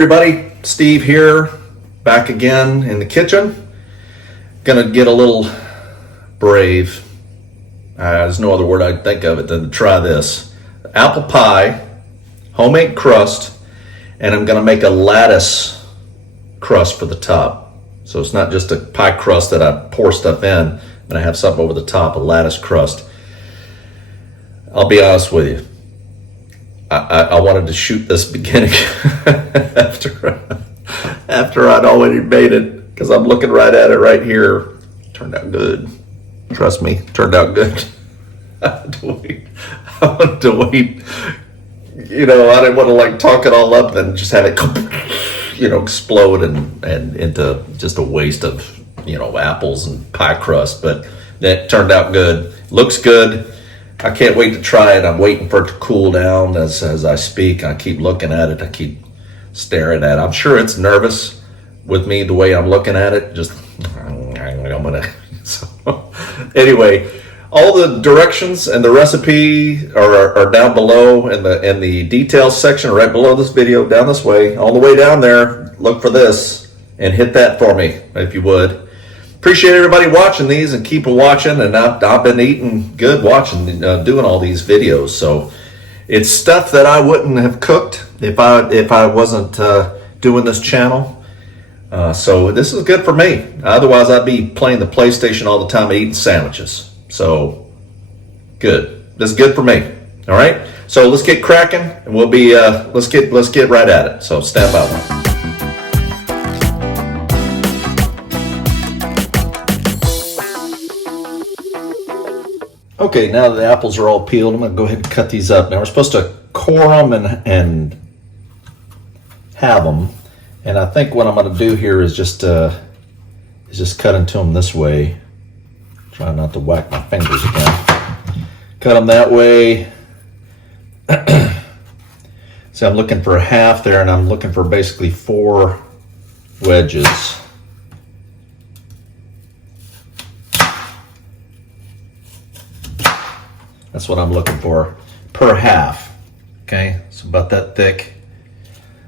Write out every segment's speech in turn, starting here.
everybody, Steve here, back again in the kitchen. Gonna get a little brave. There's no other word I'd think of it than to try this. Apple pie, homemade crust, and I'm gonna make a lattice crust for the top. So it's not just a pie crust that I pour stuff in, and I have something over the top, a lattice crust. I'll be honest with you. I wanted to shoot this beginning after I'd already made it, because I'm looking right at it right here. Turned out good. Trust me, turned out good. I wanted to wait. You know, I didn't want to like talk it all up and just have it, you know, explode and into just a waste of, you know, apples and pie crust. But that turned out good. Looks good. I can't wait to try it. I'm waiting for it to cool down as I speak. I keep looking at it. I keep staring at it. I'm sure it's nervous with me the way I'm looking at it. Just, I'm gonna. So, anyway, all the directions and the recipe are down below in the details section, right below this video, down this way, all the way down there. Look for this and hit that for me if you would. Appreciate everybody watching these and keep watching. And I've been eating good watching, doing all these videos. So it's stuff that I wouldn't have cooked if I wasn't doing this channel. So this is good for me. Otherwise, I'd be playing the PlayStation all the time, eating sandwiches. So good. This is good for me. All right. So let's get cracking, and we'll be let's get right at it. So stand by. Okay, now that the apples are all peeled, I'm going to go ahead and cut these up. Now we're supposed to core them and have them, and I think what I'm going to do here is just cut into them this way. Try not to whack my fingers again. Cut them that way. So I'm looking for a half there, and I'm looking for basically 4 wedges. That's what I'm looking for per half. Okay, so about that thick.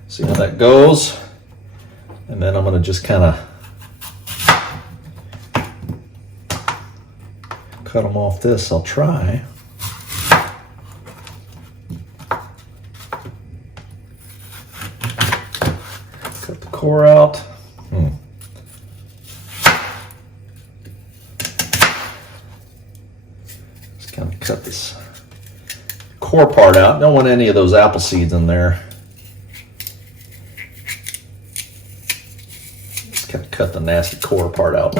See how that goes. And then I'm going to just kind of cut them off this. I'll try. Cut the core out. Kind of cut this core part out. Don't want any of those apple seeds in there. Just kind of cut the nasty core part out.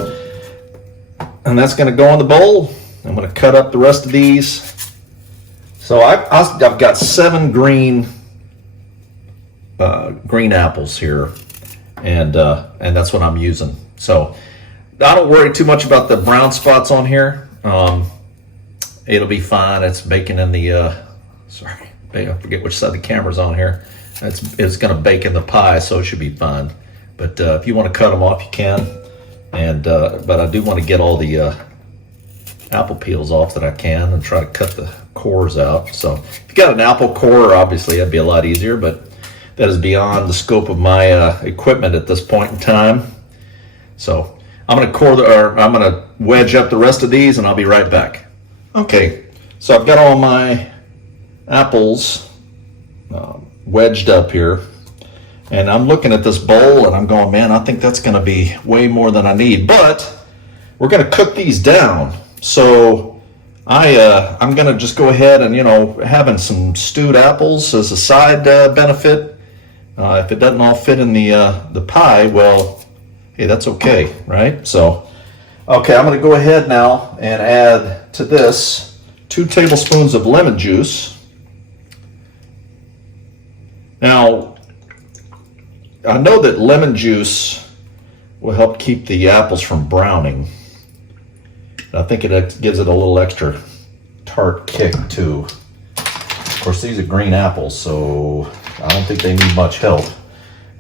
And that's going to go in the bowl. I'm going to cut up the rest of these. So I've got 7 green apples here, and that's what I'm using. So I don't worry too much about the brown spots on here. It'll be fine. It's baking in the, sorry, I forget which side the camera's on here. It's going to bake in the pie, so it should be fine. But if you want to cut them off, you can. And but I do want to get all the apple peels off that I can and try to cut the cores out. So if you got an apple core, obviously that'd be a lot easier, but that is beyond the scope of my equipment at this point in time. So I'm going to wedge up the rest of these, and I'll be right back. Okay, so I've got all my apples wedged up here, and I'm looking at this bowl and I'm going, man, I think that's going to be way more than I need, but we're going to cook these down. So I'm going to just go ahead and, you know, having some stewed apples as a side benefit. If it doesn't all fit in the pie, well, hey, that's okay, right? So okay, I'm going to go ahead now and add to this 2 tablespoons of lemon juice. Now, I know that lemon juice will help keep the apples from browning. I think it gives it a little extra tart kick too. Of course, these are green apples, so I don't think they need much help.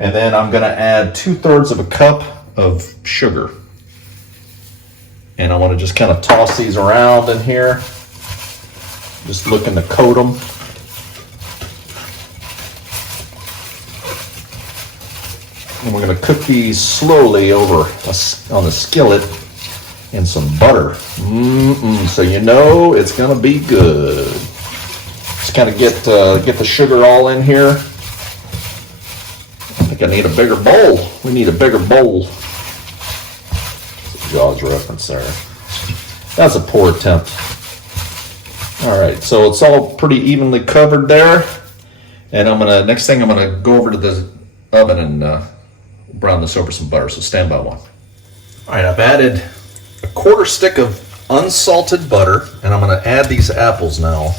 And then I'm going to add 2/3 of a cup of sugar. And I want to just kind of toss these around in here. Just looking to coat them. And we're going to cook these slowly over on the skillet in some butter. So you know it's going to be good. Just kind of get the sugar all in here. I think I need a bigger bowl. We need a bigger bowl. Jaws reference there. That's a poor attempt. All right, so it's all pretty evenly covered there. And next thing I'm gonna go over to the oven and brown this over some butter, so stand by one. All right, I've added a quarter stick of unsalted butter, and I'm gonna add these apples now.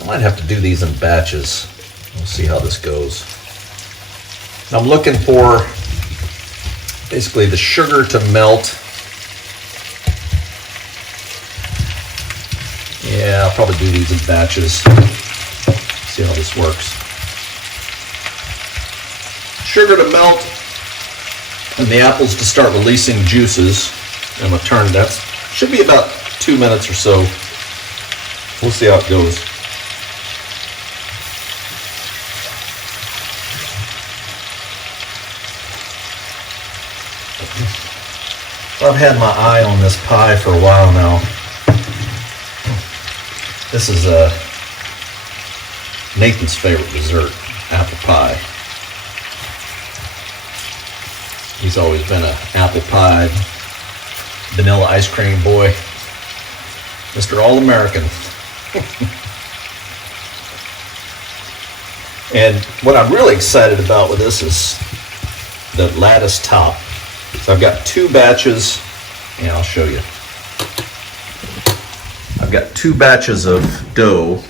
I might have to do these in batches. We'll see how this goes. I'm looking for basically the sugar to melt. Yeah, I'll probably do these in batches. See how this works. Sugar to melt, and the apples to start releasing juices. I'm gonna turn that. Should be about 2 minutes or so. We'll see how it goes. I've had my eye on this pie for a while now. This is Nathan's favorite dessert, apple pie. He's always been an apple pie, vanilla ice cream boy, Mr. All-American. And what I'm really excited about with this is the lattice top. So I've got 2 batches, and I'll show you. I've got 2 batches of dough,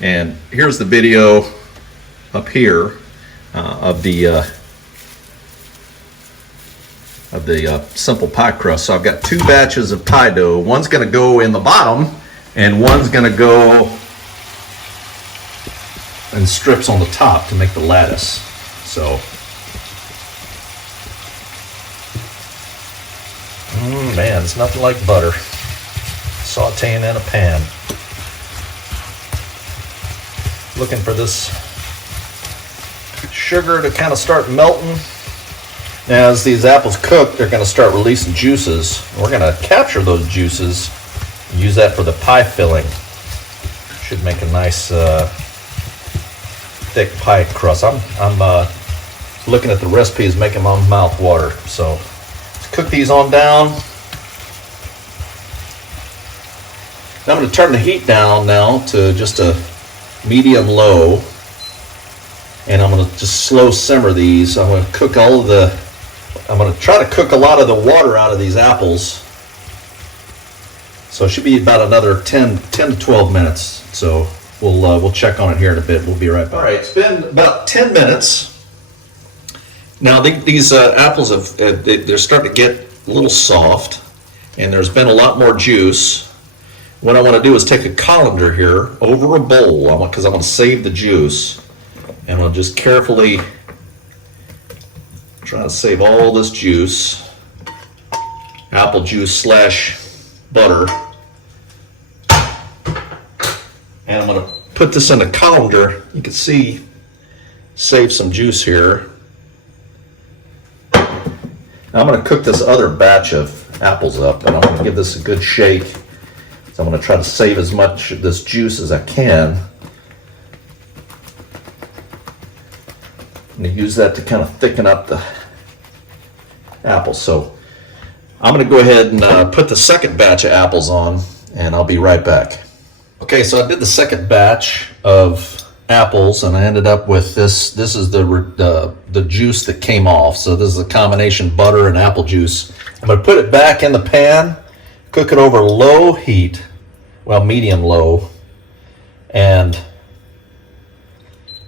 and here's the video up here of the simple pie crust. So I've got 2 batches of pie dough. One's going to go in the bottom, and one's going to go in strips on the top to make the lattice. So, man, it's nothing like butter. Sauteing in a pan. Looking for this sugar to kind of start melting. Now, as these apples cook, they're going to start releasing juices. We're going to capture those juices and use that for the pie filling. Should make a nice thick pie crust. I'm looking at the recipes, making my mouth water. So let's cook these on down. Now I'm going to turn the heat down now to just a medium low, and I'm going to just slow simmer these. I'm going to cook I'm going to try to cook a lot of the water out of these apples. So it should be about another 10 to 12 minutes. So we'll check on it here in a bit. We'll be right back. All right, it's been about 10 minutes. Now these apples they're starting to get a little soft, and there's been a lot more juice. What I want to do is take a colander here over a bowl, because I want to save the juice, and I'll just carefully try to save all this juice, apple juice / butter, and I'm going to put this in a colander. You can see, save some juice here. Now I'm going to cook this other batch of apples up, and I'm going to give this a good shake. So I'm going to try to save as much of this juice as I can. I'm going to use that to kind of thicken up the apples. So I'm going to go ahead and put the second batch of apples on, and I'll be right back. Okay, so I did the second batch of apples, and I ended up with this. This is the juice that came off. So this is a combination butter and apple juice. I'm going to put it back in the pan. Cook it over low heat, well, medium low, and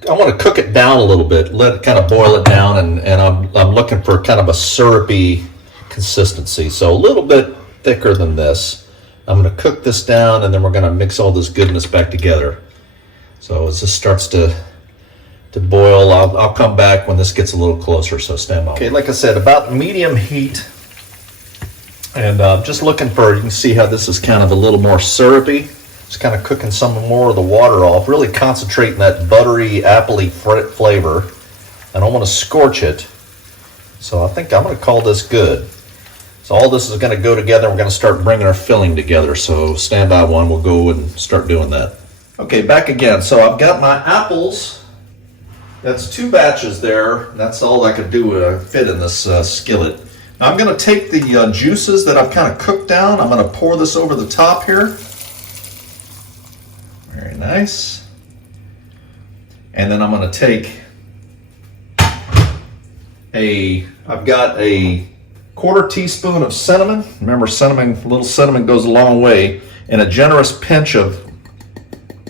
I want to cook it down a little bit, let it kind of boil it down, and I'm looking for kind of a syrupy consistency, so a little bit thicker than this. I'm going to cook this down, and then we're going to mix all this goodness back together. So as this starts to boil, I'll come back when this gets a little closer, so stand by. Okay, like I said, about medium heat. And just looking for, you can see how this is kind of a little more syrupy. Just kind of cooking some more of the water off, really concentrating that buttery, appley flavor. I don't want to scorch it. So I think I'm going to call this good. So all this is going to go together. We're going to start bringing our filling together. So stand by one. We'll go and start doing that. Okay, back again. So I've got my apples. That's 2 batches there. That's all I could do fit in this skillet. Now I'm going to take the juices that I've kind of cooked down. I'm going to pour this over the top here. Very nice. And then I'm going to take I've got a 1/4 teaspoon of cinnamon. Remember, cinnamon, a little cinnamon goes a long way, and a generous pinch of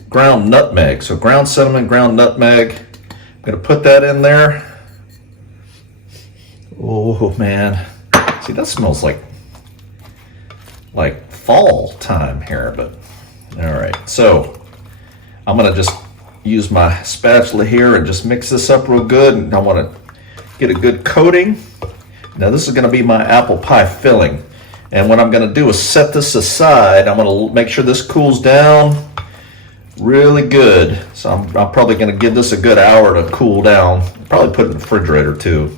ground nutmeg. So ground cinnamon, ground nutmeg. I'm gonna put that in there. Oh man, see, that smells like fall time here, but all right. So I'm gonna just use my spatula here and just mix this up real good. And I wanna get a good coating. Now this is going to be my apple pie filling, and what I'm going to do is set this aside. I'm going to make sure this cools down really good. So I'm probably going to give this a good hour to cool down. Probably put it in the refrigerator too.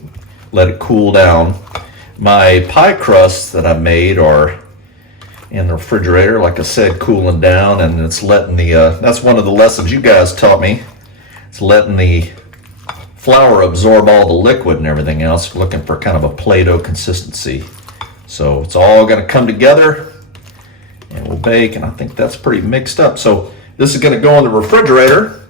Let it cool down. My pie crusts that I made are in the refrigerator, like I said, cooling down, and it's letting the that's one of the lessons you guys taught me. It's letting the flour absorb all the liquid and everything else, looking for kind of a Play-Doh consistency. So it's all going to come together and we'll bake, and I think that's pretty mixed up. So this is going to go in the refrigerator.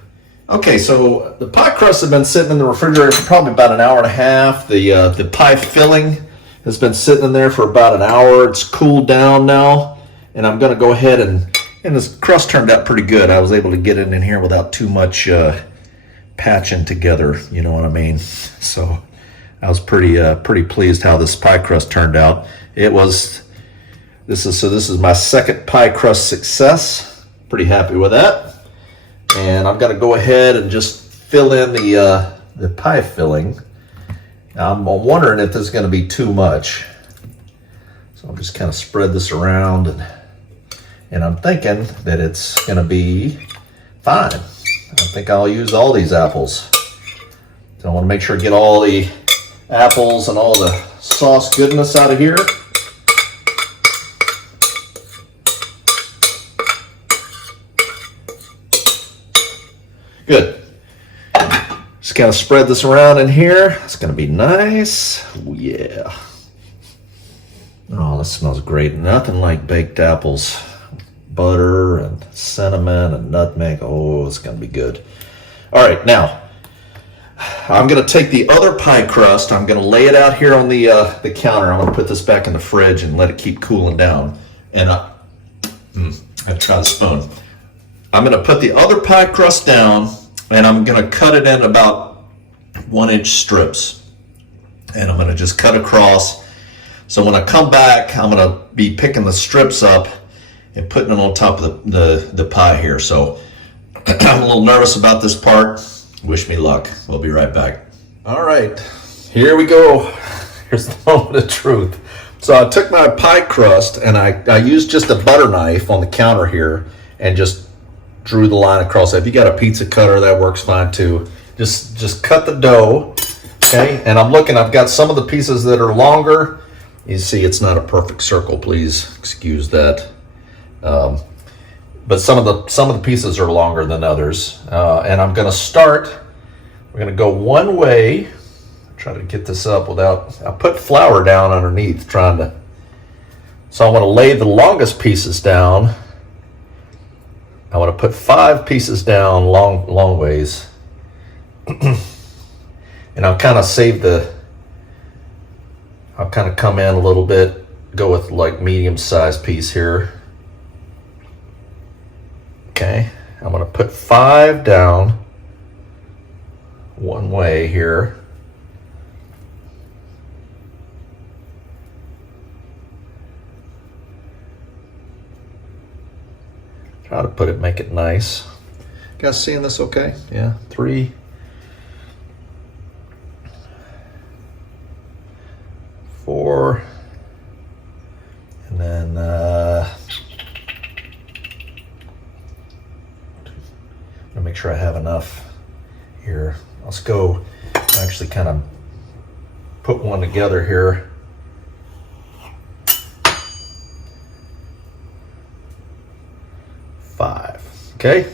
Okay, so the pie crusts have been sitting in the refrigerator for probably about an hour and a half. The pie filling has been sitting in there for about an hour. It's cooled down now, and I'm going to go ahead and this crust turned out pretty good. I was able to get it in here without too much patching together, you know what I mean? So I was pretty pleased how this pie crust turned out. This is my second pie crust success. Pretty happy with that. And I'm gonna go ahead and just fill in the pie filling. Now I'm wondering if this is gonna be too much. So I'm just kind of spread this around, and I'm thinking that it's gonna be fine. I think I'll use all these apples. So I want to make sure I get all the apples and all the sauce goodness out of here. Good. Just kind of spread this around in here. It's going to be nice. Oh, yeah. Oh, this smells great. Nothing like baked apples. Butter and cinnamon and nutmeg. Oh, it's going to be good. All right, now I'm going to take the other pie crust. I'm going to lay it out here on the counter. I'm going to put this back in the fridge and let it keep cooling down. And I try the spoon. I'm going to put the other pie crust down, and I'm going to cut it in about 1-inch strips. And I'm going to just cut across. So when I come back, I'm going to be picking the strips up and putting it on top of the pie here. So I'm a little nervous about this part. Wish me luck. We'll be right back. All right, here we go. Here's the moment of truth. So I took my pie crust and I used just a butter knife on the counter here and just drew the line across it. If you got a pizza cutter, that works fine too. Just cut the dough, okay? And I'm looking, I've got some of the pieces that are longer. You see it's not a perfect circle, please excuse that. But some of the pieces are longer than others, and I'm going to start. We're going to go one way. Try to get this up without. I put flour down underneath, trying to. So I want to lay the longest pieces down. I want to put 5 pieces down long ways, and I'll kind of save the. I'll kind of come in a little bit. Go with like medium-sized piece here. Okay, I'm going to put 5 down one way here. Try to put it, make it nice. You guys seeing this okay? Yeah, 3. 4. And then make sure I have enough here. Let's go actually kind of put one together here. Five. Okay.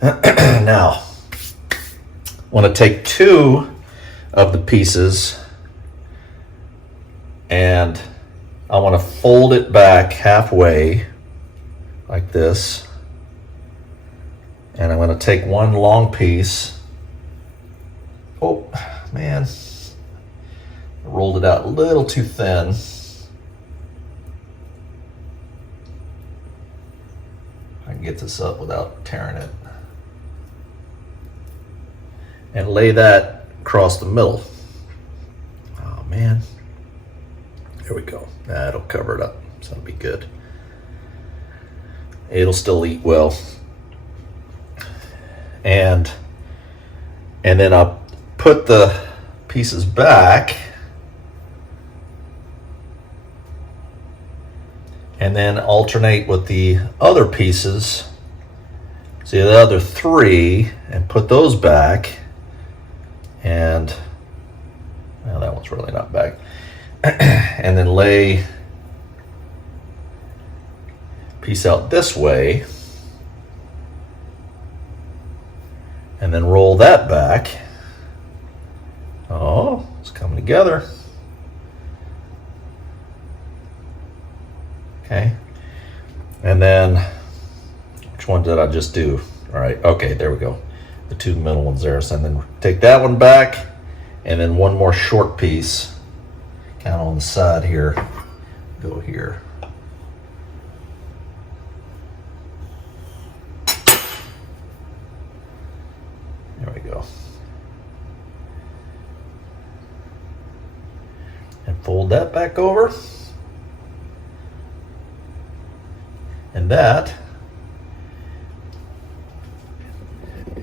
Now, I want to take two of the pieces and I want to fold it back halfway like this. And I'm going to take one long piece. Oh, man. I rolled it out a little too thin. I can get this up without tearing it. And lay that across the middle. Oh, man. There we go. That'll cover it up. So that'll be good. It'll still eat well. And then I'll put the pieces back. And then alternate with the other pieces. See the other three and put those back. And well, that one's really not back. And then lay piece out this way. And then roll that back. Oh, it's coming together. Okay. And then, which one did I just do? All right, okay, there we go. The two middle ones there. So then take that one back, and then one more short piece, kind of on the side here. Go here. There we go. And fold that back over. And that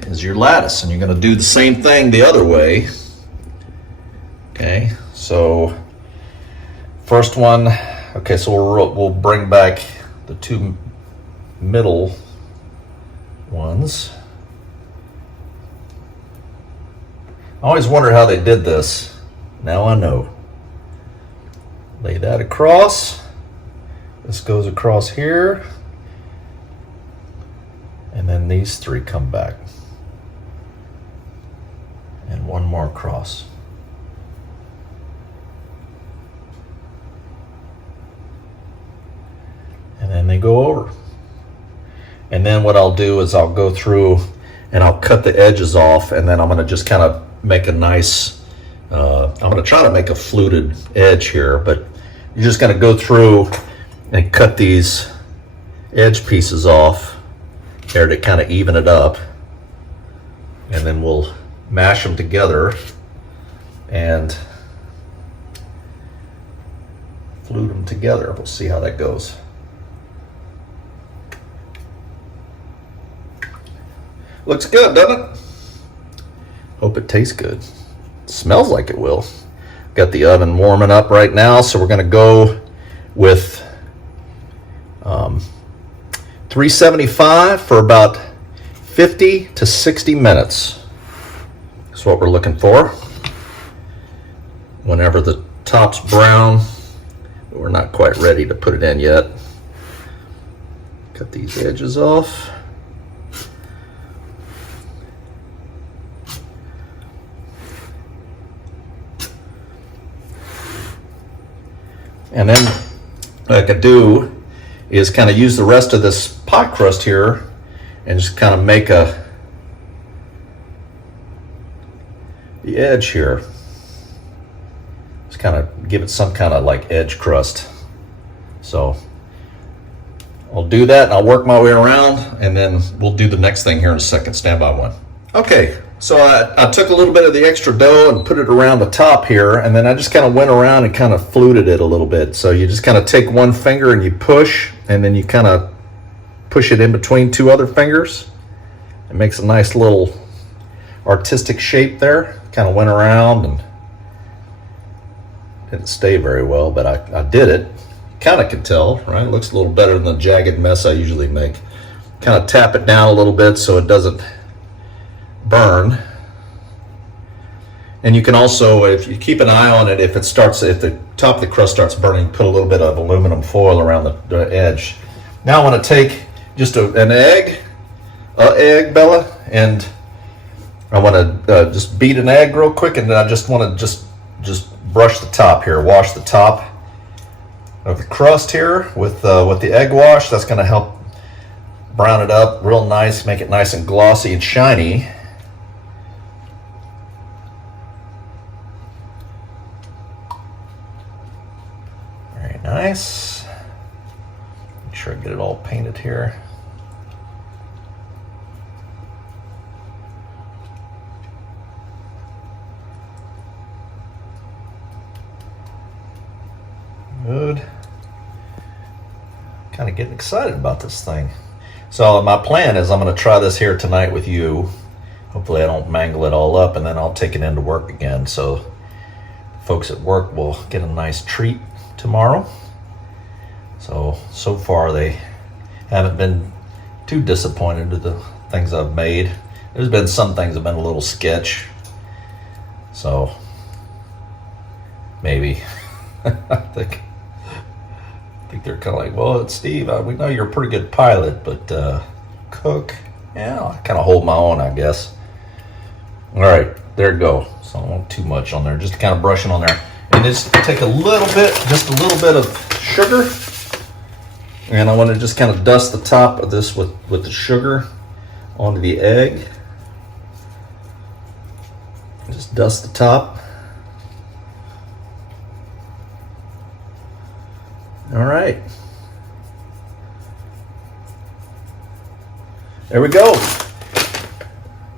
is your lattice, and you're going to do the same thing the other way. Okay, so first one, okay, so we'll bring back the two middle ones. I always wondered how they did this. Now I know. Lay that across. This goes across here. And then these three come back. And one more across. And then they go over. And then what I'll do is I'll go through and I'll cut the edges off, and then I'm going to just kind of make a nice, I'm going to try to make a fluted edge here, but you're just going to go through and cut these edge pieces off there to kind of even it up, and then we'll mash them together and flute them together. We'll see how that goes. Looks good, doesn't it? Hope it tastes good. Smells like it will. Got the oven warming up right now, so we're going to go with 375 for about 50 to 60 minutes. That's what we're looking for. Whenever the top's brown, but we're not quite ready to put it in yet. Cut these edges off. And then what I could do is kind of use the rest of this pie crust here and just kind of make the edge here. Just kind of give it some kind of like edge crust. So I'll do that and I'll work my way around, and then we'll do the next thing here in a second. Stand by one. Okay, so I took a little bit of the extra dough and put it around the top here, and then I just kind of went around and kind of fluted it a little bit. So you just kind of take one finger and you push, and then you kind of push it in between two other fingers. It makes a nice little artistic shape there. Kind of went around and didn't stay very well, but I did it. Kind of could tell, right? It looks a little better than the jagged mess I usually make. Kind of tap it down a little bit so it doesn't burn. And you can also, if you keep an eye on it, if the top of the crust starts burning, put a little bit of aluminum foil around the edge. Now I want to take just an egg, Bella, and I want to just beat an egg real quick, and then I just want to just brush the top here, wash the top of the crust here with the egg wash. That's going to help brown it up real nice, make it nice and glossy and shiny. Very nice. Make sure I get it all painted here. Good. Kind of getting excited about this thing. So my plan is I'm going to try this here tonight with you. Hopefully I don't mangle it all up, and then I'll take it into work again. So folks at work will get a nice treat tomorrow. So far they haven't been too disappointed with the things I've made. There's been some things that have been a little sketch. So maybe I think they're kind of like, well, it's Steve, we know you're a pretty good pilot, but cook, yeah, I kind of hold my own, I guess. All right, there you go. So I don't want too much on there, just kind of brushing on there. And just take just a little bit of sugar, and I want to just kind of dust the top of this with the sugar onto the egg. Just dust the top. All right. There we go.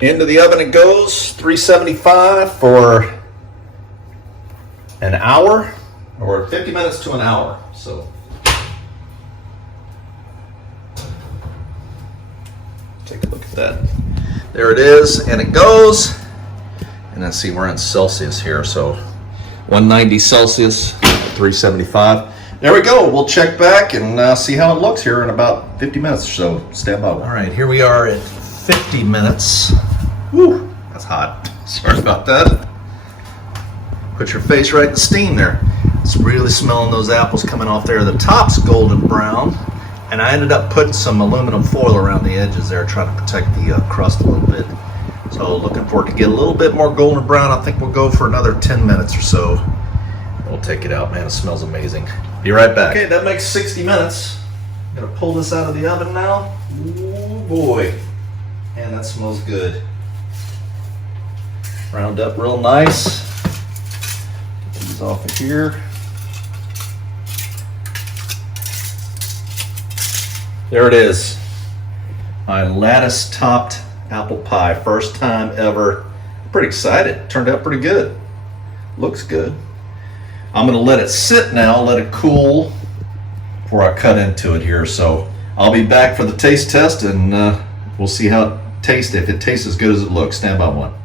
Into the oven it goes, 375 for an hour, or 50 minutes to an hour. So take a look at that. There it is, and it goes. And then see, we're in Celsius here, so 190 Celsius, 375. There we go. We'll check back and see how it looks here in about 50 minutes or so. Stand by. All right, here we are at 50 minutes. Whew, that's hot. Sorry about that. Put your face right in the steam there. It's really smelling those apples coming off there. The top's golden brown, and I ended up putting some aluminum foil around the edges there, trying to protect the crust a little bit. So looking forward to get a little bit more golden brown. I think we'll go for another 10 minutes or so. We'll take it out, man. It smells amazing. Be right back. Okay, that makes 60 minutes. I'm gonna pull this out of the oven now. Ooh boy. Man, that smells good. Round up real nice. Get these off of here. There it is. My lattice topped apple pie. First time ever. Pretty excited. Turned out pretty good. Looks good. I'm going to let it sit now, let it cool before I cut into it here. So I'll be back for the taste test, and we'll see how it tastes, if it tastes as good as it looks. Stand by one.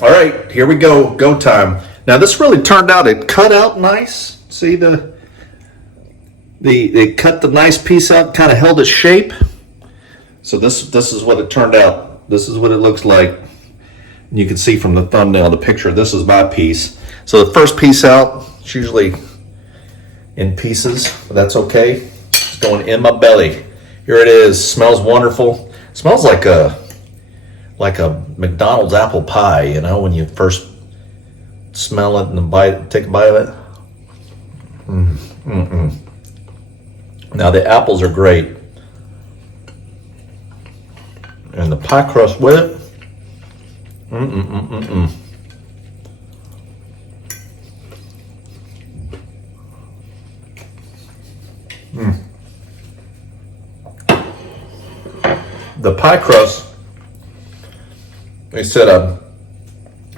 All right, here we go. Go time. Now this really turned out, it cut out nice. See they cut the nice piece out, kind of held its shape. So this is what it turned out. This is what it looks like. You can see from the thumbnail, the picture, this is my piece. So the first piece out, it's usually in pieces, but that's okay. It's going in my belly. Here it is. Smells wonderful. Smells like a McDonald's apple pie, you know, when you first smell it and take a bite of it. Now the apples are great, and the pie crust with it. The pie crust, they said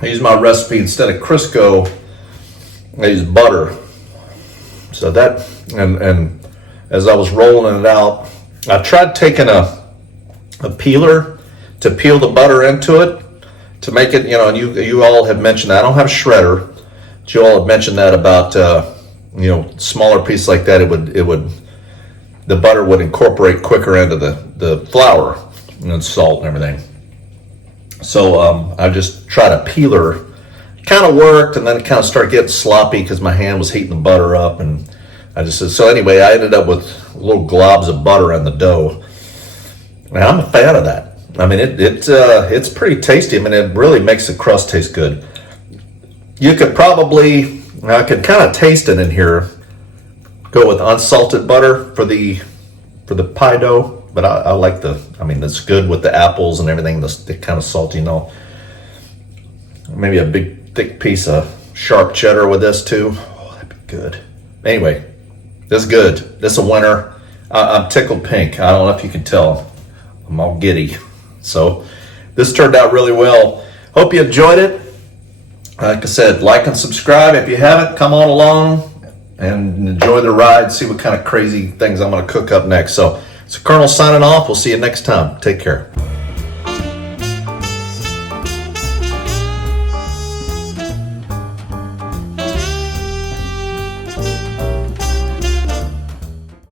I used my recipe, instead of Crisco, I used butter. So that, and as I was rolling it out, I tried taking a peeler to peel the butter into it, to make it, you know, and you all have mentioned that. I don't have a shredder, but you all have mentioned that about, you know, smaller pieces like that, the butter would incorporate quicker into the flour and salt and everything. So I just tried a peeler, kind of worked, and then it kind of started getting sloppy because my hand was heating the butter up, and I just said, so anyway, I ended up with little globs of butter on the dough. And I'm a fan of that. I mean, it's pretty tasty. I mean, it really makes the crust taste good. You could probably, I could kind of taste it in here, go with unsalted butter for the pie dough, but I like I mean, it's good with the apples and everything, the kind of salty, you know. Maybe a big thick piece of sharp cheddar with this too. Oh, that'd be good. Anyway, this is good. This is a winner. I'm tickled pink. I don't know if you can tell. I'm all giddy. So this turned out really well. Hope you enjoyed it. Like I said, like and subscribe. If you haven't, come on along and enjoy the ride. See what kind of crazy things I'm going to cook up next. So it's Colonel signing off. We'll see you next time. Take care.